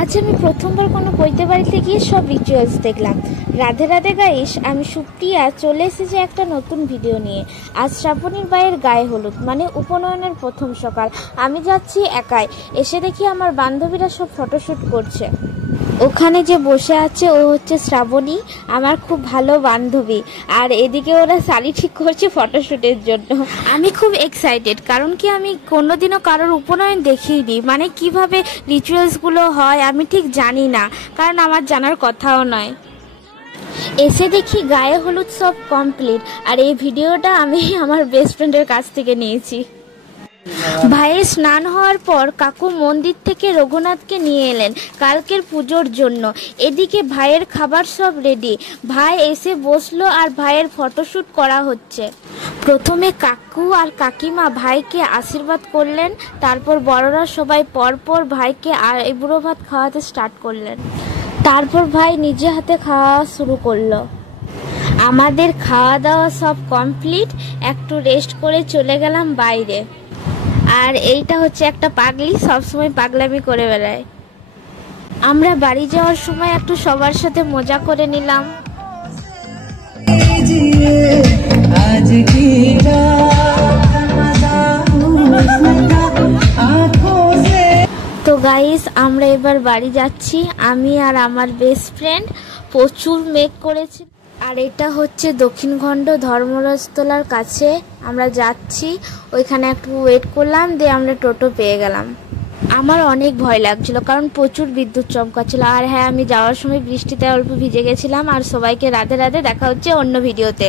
আজ আমি প্রথমবার কোনো পৈতে বাড়িতে গিয়ে সব রিচুয়ালস দেখলাম। রাধে রাধে গাইস, আমি সুপ্রিয়া চলে এসেছি একটা নতুন ভিডিও নিয়ে। আজ শ্রাবণীর মায়ের গায়ে হলুদ, মানে উপনয়নের প্রথম সকাল। আমি যাচ্ছি একাই, এসে দেখি আমার বান্ধবীরা সব ফটোশ্যুট করছে। ওখানে যে বসে আছে ও হচ্ছে শ্রাবণী, আমার খুব ভালো বান্ধবী। আর এদিকে ওরা শাড়ি ঠিক করছে ফটোশ্যুটের জন্য। আমি খুব এক্সাইটেড, কারণ কি আমি কোনোদিনও কারোর উপনয়ন দেখিনি, মানে কিভাবে রিচুয়ালসগুলো হয় আমি ঠিক জানি না, কারণ আমার জানার কথাও নয়। এসে দেখি গায়ে হলুদ সব কমপ্লিট, আর এই ভিডিওটা আমি আমার বেস্ট ফ্রেন্ডের কাছ থেকে নিয়েছি। ভাইয়ের স্নান হওয়ার পর কাকু মন্দির থেকে রঘুনাথকে নিয়ে এলেন কালকের পুজোর জন্য। এদিকে ভাইয়ের খাবার সব রেডি, ভাই এসে বসলো আর ভাইয়ের ফটোশ্যুট করা হচ্ছে। প্রথমে কাকু আর কাকিমা ভাইকে আশীর্বাদ করলেন, তারপর বড়রা সবাই পরপর ভাইকে আইবুড়ো ভাত খাওয়াতে স্টার্ট করলেন। তারপর ভাই নিজে হাতে খাওয়া শুরু করলো। আমাদের খাওয়া দাওয়া সব কমপ্লিট, একটু রেস্ট করে চলে গেলাম বাইরে। আর এইটা হচ্ছে একটা পাগলি, সবসময় পাগলামি করে বেড়ায়। আমরা বাড়ি যাওয়ার সময় একটু সবার সাথে মজা করে নিলাম। তো গাইস, আমরা এবার বাড়ি যাচ্ছি, আমি আর আমার বেস্ট ফ্রেন্ড। প্রচুর মেঘ করেছে। আর এটা হচ্ছে দক্ষিণখণ্ড ধর্মরাজতলার কাছে আমরা যাচ্ছি। ওইখানে একটু ওয়েট করলাম, দিয়ে আমরা টোটো পেয়ে গেলাম। আমার অনেক ভয় লাগছিল, কারণ প্রচুর বিদ্যুৎ চমকাচ্ছিল। আর হ্যাঁ, আমি যাওয়ার সময় বৃষ্টিতে অল্প ভিজে গেছিলাম। আর সবাইকে রাধে রাধে, দেখা হচ্ছে অন্য ভিডিওতে।